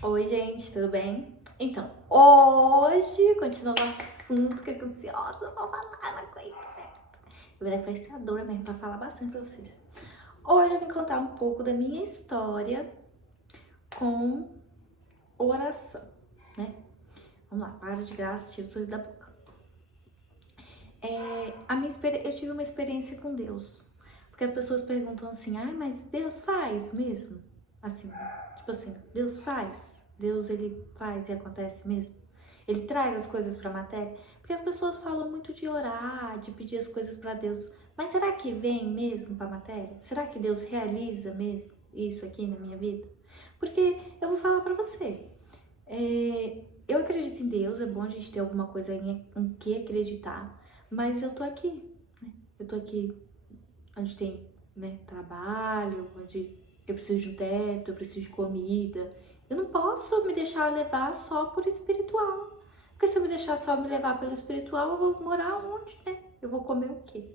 Oi, gente, tudo bem? Então, hoje, continuando o assunto que eu tô ansiosa pra falar, não aguento, né? Eu era influenciadora mesmo pra falar bastante pra vocês. Hoje eu vim contar um pouco da minha história com oração, né? Vamos lá, para de graça, tira o sorriso da boca. Eu tive uma experiência com Deus. Porque as pessoas perguntam assim, mas Deus faz mesmo? Assim, tipo assim, Deus faz? Deus, ele faz e acontece mesmo? Ele traz as coisas pra matéria? Porque as pessoas falam muito de orar, de pedir as coisas pra Deus. Mas será que vem mesmo pra matéria? Será que Deus realiza mesmo isso aqui na minha vida? Porque eu vou falar pra você. Eu acredito em Deus, é bom a gente ter alguma coisa em que acreditar, mas eu tô aqui, né? Eu tô aqui onde tem, né, trabalho, onde eu preciso de um teto, eu preciso de comida. Eu não posso me deixar levar só por espiritual, porque se eu me deixar só me levar pelo espiritual, eu vou morar onde, né? Eu vou comer o quê?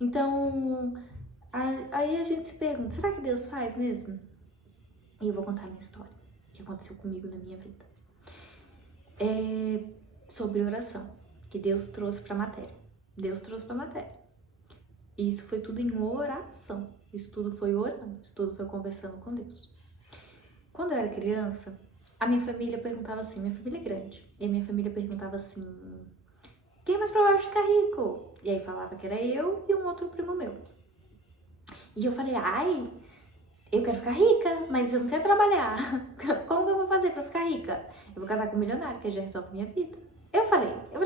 Então, aí a gente se pergunta, será que Deus faz mesmo? E eu vou contar a minha história, o que aconteceu comigo na minha vida. Sobre oração, que Deus trouxe para a matéria. Deus trouxe para a matéria. E isso foi tudo em oração. Isso tudo foi orando, isso tudo foi conversando com Deus. Quando eu era criança, a minha família perguntava assim, minha família é grande, e a minha família perguntava assim, quem é mais provável de ficar rico? E aí falava que era eu e um outro primo meu. E eu falei, eu quero ficar rica, mas eu não quero trabalhar. Como que eu vou fazer pra ficar rica? Eu vou casar com um milionário, que já resolve minha vida. Eu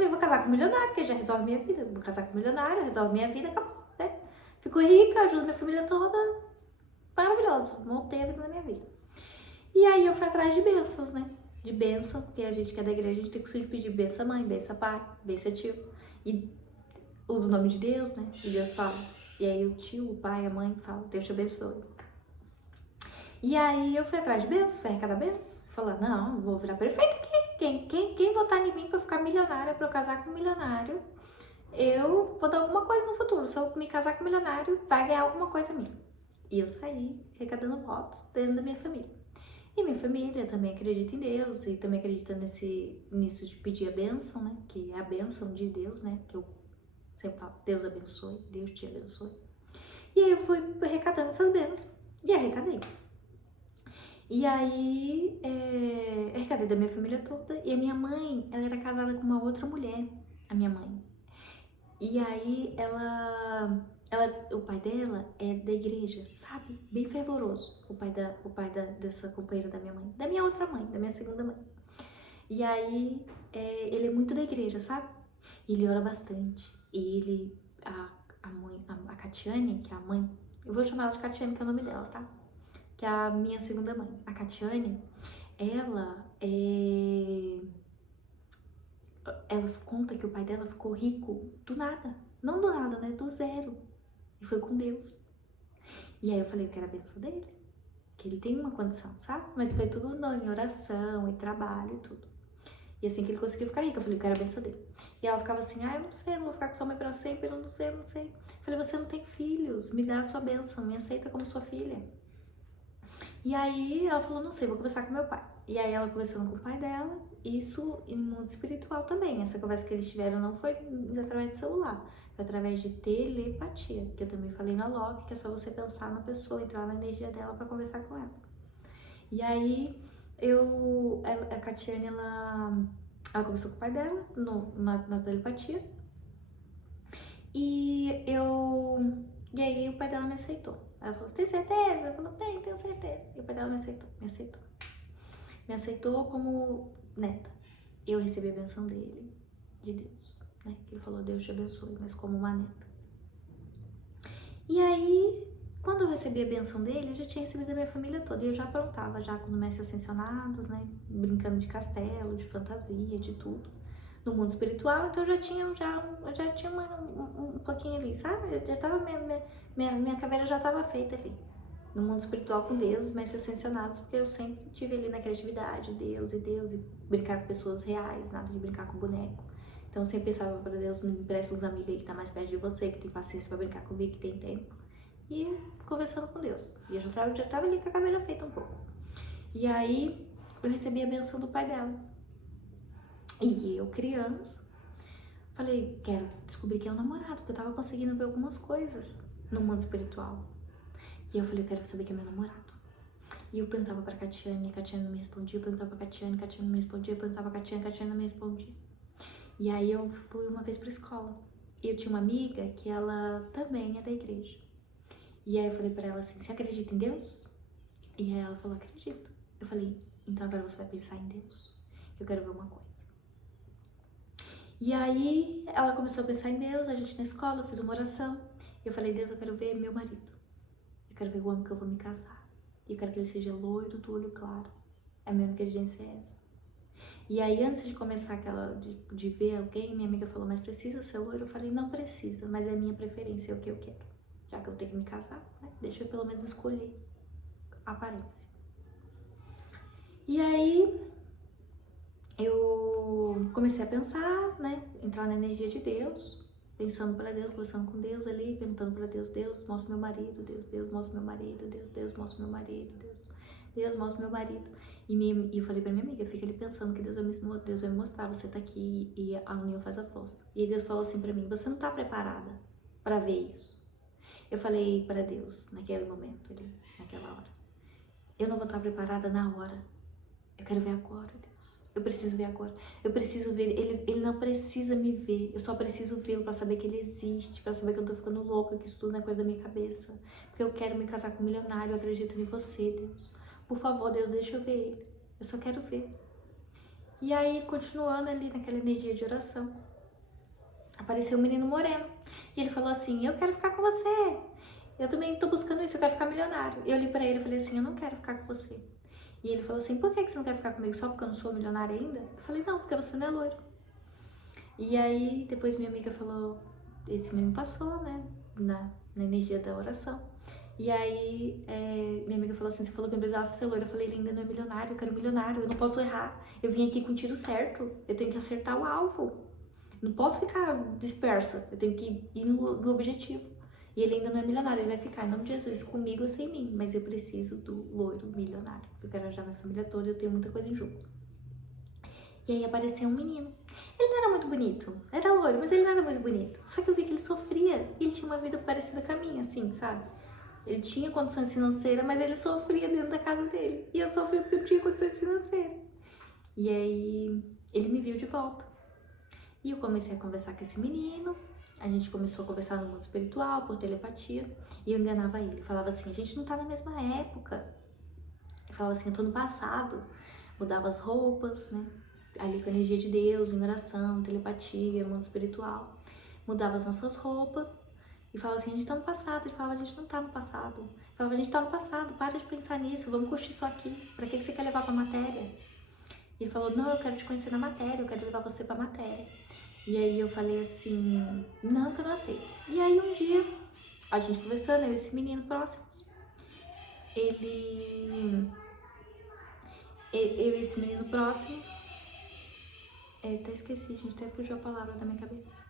vou casar com um milionário, que já resolve minha vida. Eu vou casar com um milionário, resolve minha vida, acabou, né? Fico rica, ajudo minha família toda. Maravilhoso, montei a vida na minha vida. E aí eu fui atrás de bênçãos, né? De bênção, porque a gente que é da igreja, a gente tem o costume de pedir bênção mãe, bênção pai, bênção tio. E usa o nome de Deus, né? E Deus fala. E aí o tio, o pai, a mãe falam, Deus te abençoe. E aí eu fui atrás de bênção, fui arrecadar bênção. Falando, não, vou virar prefeito aqui. Quem votar em mim pra eu ficar milionária, pra eu casar com um milionário, eu vou dar alguma coisa no futuro. Se eu me casar com um milionário, vai ganhar alguma coisa minha. E eu saí arrecadando votos dentro da minha família. E minha família também acredita em Deus e também acredita nisso de pedir a bênção, né? Que é a bênção de Deus, né? Que eu sempre falo, Deus abençoe, Deus te abençoe. E aí eu fui arrecadando essas bênçãos e arrecadei. E aí, arrecadei da minha família toda. E a minha mãe, ela era casada com uma outra mulher, a minha mãe. E aí, o pai dela é da igreja, sabe? Bem fervoroso, dessa companheira da minha mãe. Da minha outra mãe, da minha segunda mãe. E aí, ele é muito da igreja, sabe? E ele ora bastante. E ele, a Catiane, que é a mãe, eu vou chamar ela de Catiane, que é o nome dela, tá? Que é a minha segunda mãe, a Catiane, ela conta que o pai dela ficou rico do nada. Não do nada, né? Do zero. E foi com Deus. E aí eu falei, eu quero a benção dele. Que ele tem uma condição, sabe? Mas foi tudo em oração e trabalho e tudo. E assim que ele conseguiu ficar rico, eu falei, eu quero a benção dele. E ela ficava assim, eu não sei, eu não vou ficar com sua mãe pra sempre, eu não sei, eu não sei. Eu falei, você não tem filhos, me dá a sua benção, me aceita como sua filha. E aí ela falou, não sei, vou conversar com meu pai. E aí ela conversando com o pai dela, isso em mundo espiritual também. Essa conversa que eles tiveram não foi através de celular, foi através de telepatia, que eu também falei na Loki, que é só você pensar na pessoa, entrar na energia dela pra conversar com ela. E aí a Catiane, ela conversou com o pai dela na telepatia. E aí o pai dela me aceitou. Ela falou, você tem certeza? Eu falei, tenho certeza. E o pai dela me aceitou. Me aceitou como neta. Eu recebi a benção dele, de Deus, né? Ele falou, Deus te abençoe, mas como uma neta. E aí, quando eu recebi a benção dele, eu já tinha recebido a minha família toda. E eu já aprontava, já com os mestres ascensionados, né? Brincando de castelo, de fantasia, de tudo. No mundo espiritual, então eu já tinha um pouquinho ali, sabe? Eu já tava, minha caveira já estava feita ali. No mundo espiritual com Deus, mas ascensionados, porque eu sempre tive ali na criatividade, Deus, e brincar com pessoas reais, nada de brincar com boneco. Então eu sempre pensava para Deus, me empresta uns amigos aí que tá mais perto de você, que tem paciência para brincar comigo, que tem tempo. E conversando com Deus. E eu já tava ali com a caveira feita um pouco. E aí, eu recebi a benção do pai dela. E eu, criança, falei, quero descobrir quem é o namorado, porque eu tava conseguindo ver algumas coisas no mundo espiritual. E eu falei, eu quero saber quem é meu namorado. E eu perguntava pra Catiane, Catiane não me respondia, eu perguntava pra Catiane, Catiane não me respondia, eu perguntava pra Catiane, Catiane não me respondia. E aí eu fui uma vez pra escola. E eu tinha uma amiga que ela também é da igreja. E aí eu falei pra ela assim, você acredita em Deus? E aí ela falou, acredito. Eu falei, então agora você vai pensar em Deus. Eu quero ver uma coisa. E aí ela começou a pensar em Deus, a gente na escola, eu fiz uma oração. Eu falei, Deus, eu quero ver meu marido. Eu quero ver o homem que eu vou me casar. E eu quero que ele seja loiro, do olho claro. É a minha exigência é essa. E aí, antes de começar aquela, de ver alguém, minha amiga falou, mas precisa ser loiro? Eu falei, não precisa, mas é a minha preferência, é o que eu quero. Já que eu tenho que me casar, né? Deixa eu pelo menos escolher a aparência. E aí, eu comecei a pensar, né? Entrar na energia de Deus, pensando para Deus, conversando com Deus ali, perguntando para Deus, Deus, mostra meu marido, Deus, mostra meu marido, Deus, mostra meu marido, Deus, mostra meu marido. E eu falei pra minha amiga, fica ali pensando que Deus vai me mostrar, você tá aqui e a união faz a força. E aí Deus falou assim pra mim, você não tá preparada pra ver isso. Eu falei pra Deus, naquele momento ali, naquela hora, eu não vou estar preparada na hora, eu quero ver agora, Deus. Eu preciso ver agora. Eu preciso ver. Ele não precisa me ver. Eu só preciso vê-lo pra saber que ele existe. Pra saber que eu não tô ficando louca, que isso tudo não é coisa da minha cabeça. Porque eu quero me casar com um milionário. Eu acredito em você, Deus. Por favor, Deus, deixa eu ver ele. Eu só quero ver. E aí, continuando ali naquela energia de oração, apareceu um menino moreno. E ele falou assim, eu quero ficar com você. Eu também tô buscando isso, eu quero ficar milionário. E eu olhei pra ele e falei assim, eu não quero ficar com você. E ele falou assim, por que você não quer ficar comigo? Só porque eu não sou milionária ainda? Eu falei, não, porque você não é loiro. E aí, depois minha amiga falou, esse menino passou, né, na energia da oração. E aí, minha amiga falou assim, você falou que não precisava ser loiro. Eu falei, ele ainda não é milionário, eu quero milionário, eu não posso errar. Eu vim aqui com o tiro certo, eu tenho que acertar o alvo. Não posso ficar dispersa, eu tenho que ir no objetivo. E ele ainda não é milionário, ele vai ficar em nome de Jesus, comigo ou sem mim. Mas eu preciso do loiro milionário. Eu quero ajudar minha família toda e eu tenho muita coisa em jogo. E aí apareceu um menino. Ele não era muito bonito, era loiro, mas ele não era muito bonito. Só que eu vi que ele sofria e ele tinha uma vida parecida com a minha, assim, sabe? Ele tinha condições financeiras, mas ele sofria dentro da casa dele. E eu sofria porque eu tinha condições financeiras. E aí ele me viu de volta. E eu comecei a conversar com esse menino. A gente começou a conversar no mundo espiritual, por telepatia, e eu enganava ele. Eu falava assim, a gente não tá na mesma época. Eu falava assim, eu tô no passado. Mudava as roupas, né? Ali com a energia de Deus, em oração, telepatia, mundo espiritual. Mudava as nossas roupas e falava assim, a gente tá no passado. Ele falava, a gente não tá no passado. Eu falava, a gente tá no passado, para de pensar nisso, vamos curtir isso aqui. Pra que você quer levar pra matéria? Ele falou, não, eu quero te conhecer na matéria, eu quero levar você pra matéria. E aí eu falei assim, não, que eu não aceito. E aí um dia, a gente conversando, eu e esse menino próximos, eu e esse menino próximos, até esqueci, gente, até fugiu a palavra da minha cabeça.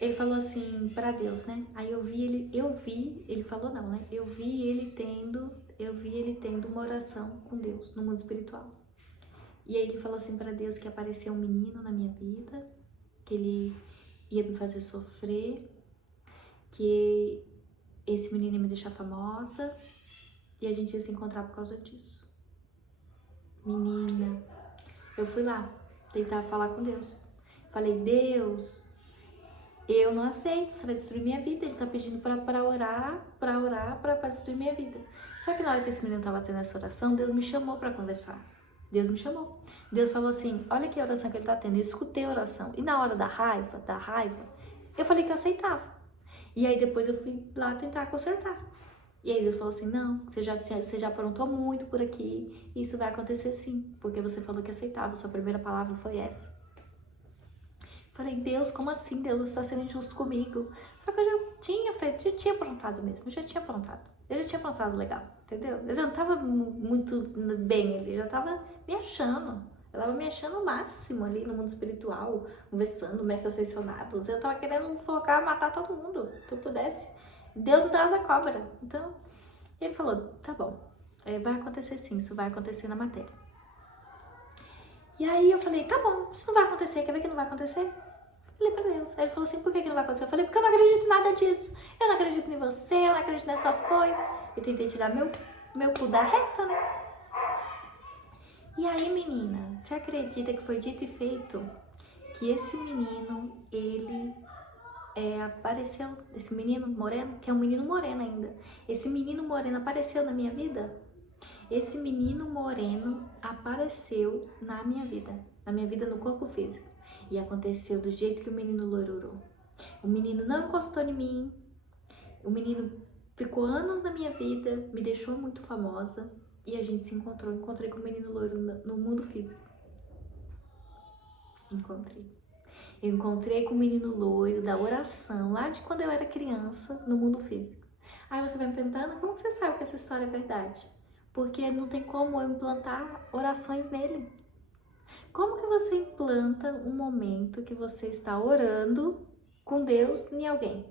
Ele falou assim, pra Deus, né? Aí ele falou não, né? Eu vi ele tendo uma oração com Deus no mundo espiritual. E aí ele falou assim pra Deus que apareceu um menino na minha vida, que ele ia me fazer sofrer, que esse menino ia me deixar famosa e a gente ia se encontrar por causa disso. Menina, eu fui lá tentar falar com Deus. Falei, Deus, eu não aceito, você vai destruir minha vida. Ele tá pedindo pra orar, pra destruir minha vida. Só que na hora que esse menino tava tendo essa oração, Deus me chamou pra conversar. Deus me chamou. Deus falou assim, olha que oração que ele tá tendo. Eu escutei a oração. E na hora da raiva, eu falei que eu aceitava. E aí depois eu fui lá tentar consertar. E aí Deus falou assim, não, você já aprontou muito por aqui. E isso vai acontecer sim. Porque você falou que aceitava. Sua primeira palavra foi essa. Falei, Deus, como assim? Deus está sendo injusto comigo. Só que eu já tinha feito, já tinha aprontado mesmo. Eu já tinha aprontado legal, entendeu? Eu já não tava muito bem ali, já tava me achando. Eu tava me achando o máximo ali no mundo espiritual, conversando, mestres ascensionados. Eu tava querendo focar, matar todo mundo, se eu pudesse. Deus não dá asa cobra. Então, ele falou, tá bom, vai acontecer sim, isso vai acontecer na matéria. E aí eu falei, tá bom, isso não vai acontecer, quer ver que não vai acontecer? Eu falei pra Deus. Aí ele falou assim, por que não vai acontecer? Eu falei, porque eu não acredito em nada disso. Eu não acredito em você, eu não acredito nessas coisas. Eu tentei tirar meu cu da reta, né? E aí, menina, você acredita que foi dito e feito que esse menino, ele apareceu, esse menino moreno, que é um menino moreno ainda, esse menino moreno apareceu na minha vida? Esse menino moreno apareceu na minha vida no corpo físico. E aconteceu do jeito que o menino loiro orou. O menino não encostou em mim, o menino ficou anos na minha vida, me deixou muito famosa e a gente se encontrou. Encontrei com o menino loiro no mundo físico. Encontrei. Eu encontrei com o menino loiro da oração, lá de quando eu era criança, no mundo físico. Aí você vai me perguntando, como você sabe que essa história é verdade? Porque não tem como eu implantar orações nele. Como que você implanta um momento que você está orando com Deus em alguém?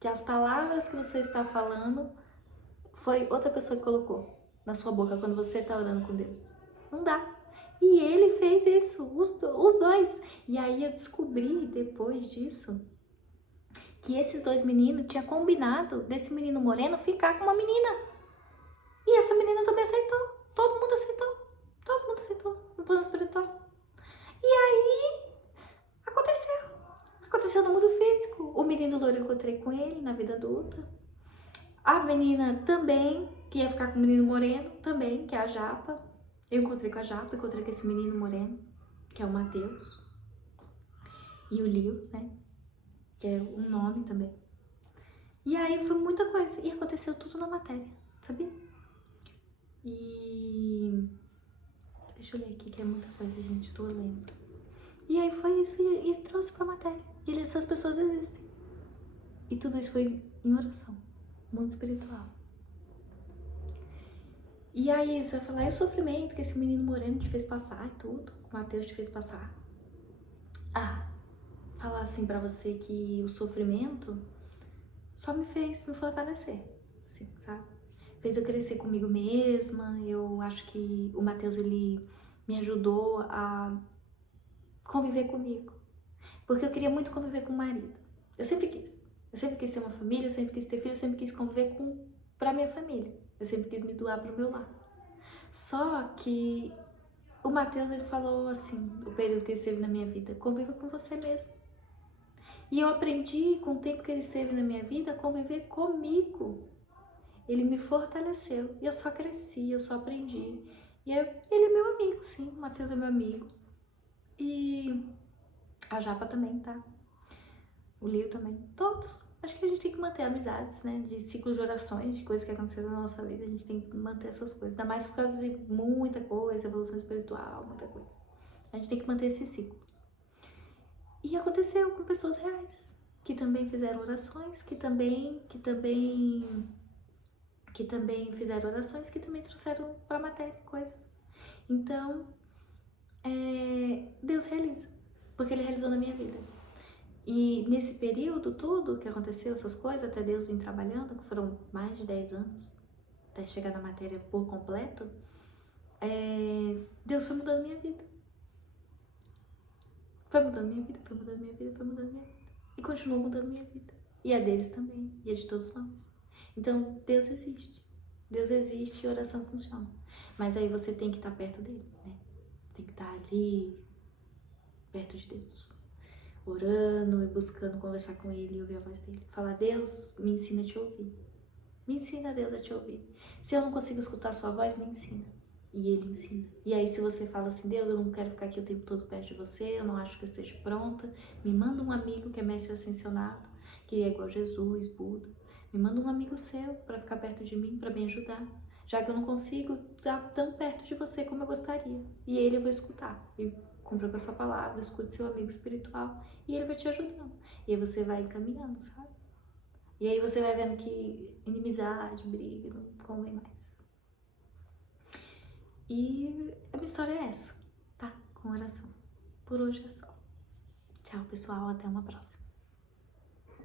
Que as palavras que você está falando foi outra pessoa que colocou na sua boca quando você está orando com Deus. Não dá. E ele fez isso, os dois. E aí eu descobri depois disso que esses dois meninos tinham combinado desse menino moreno ficar com uma menina. E essa menina também aceitou. Todo mundo aceitou. Todo mundo aceitou no plano espiritual. E aí aconteceu. Aconteceu no mundo físico. O menino loiro eu encontrei com ele na vida adulta. A menina também, que ia ficar com o menino moreno, também, que é a Japa. Eu encontrei com a Japa, encontrei com esse menino moreno, que é o Matheus. E o Lio, né? Que é um nome também. E aí foi muita coisa. E aconteceu tudo na matéria, sabia? E... deixa eu ler aqui, que é muita coisa, gente. Tô lendo. E aí foi isso e trouxe pra matéria. E essas pessoas existem. E tudo isso foi em oração. Mundo espiritual. E aí você vai falar, e o sofrimento que esse menino moreno te fez passar e tudo, o Matheus te fez passar. Ah, falar assim pra você que o sofrimento só me fez me fortalecer, assim, sabe? Fez eu crescer comigo mesma. Eu acho que o Matheus, ele me ajudou a conviver comigo. Porque eu queria muito conviver com o marido. Eu sempre quis. Eu sempre quis ter uma família, eu sempre quis ter filho, eu sempre quis conviver pra minha família. Eu sempre quis me doar pro meu lar. Só que o Matheus, ele falou assim, o período que ele esteve na minha vida, conviva com você mesmo. E eu aprendi, com o tempo que ele esteve na minha vida, a conviver comigo. Ele me fortaleceu. E eu só cresci, eu só aprendi. E ele é meu amigo, sim. O Matheus é meu amigo. E a Japa também, tá? O Lio também. Todos. Acho que a gente tem que manter amizades, né? De ciclos de orações, de coisas que aconteceram na nossa vida. A gente tem que manter essas coisas. Ainda mais por causa de muita coisa, evolução espiritual, muita coisa. A gente tem que manter esses ciclos. E aconteceu com pessoas reais, que também fizeram orações, que também fizeram orações, que também trouxeram para a matéria coisas. Então, Deus realiza, porque Ele realizou na minha vida. E nesse período todo que aconteceu essas coisas, até Deus vir trabalhando, que foram mais de 10 anos, até chegar na matéria por completo, Deus foi mudando minha vida. Foi mudando minha vida, foi mudando minha vida, foi mudando minha vida. E continuou mudando minha vida. E a deles também, e a de todos nós. Então, Deus existe. Deus existe e a oração funciona. Mas aí você tem que estar perto dele, né? Tem que estar ali, perto de Deus. Orando e buscando conversar com ele e ouvir a voz dele. Falar, Deus, me ensina a te ouvir. Me ensina, Deus, a te ouvir. Se eu não consigo escutar a sua voz, me ensina. E ele ensina. E aí se você fala assim, Deus, eu não quero ficar aqui o tempo todo perto de você, eu não acho que eu esteja pronta, me manda um amigo que é mestre ascensionado, que é igual Jesus, Buda. Me manda um amigo seu para ficar perto de mim, para me ajudar. Já que eu não consigo estar tão perto de você como eu gostaria. E ele eu vou escutar. E cumpra com a sua palavra, escute seu amigo espiritual. E ele vai te ajudando. E aí você vai encaminhando, sabe? E aí você vai vendo que inimizade, briga, não convém mais. E a minha história é essa, tá? Com oração. Por hoje é só. Tchau, pessoal. Até uma próxima.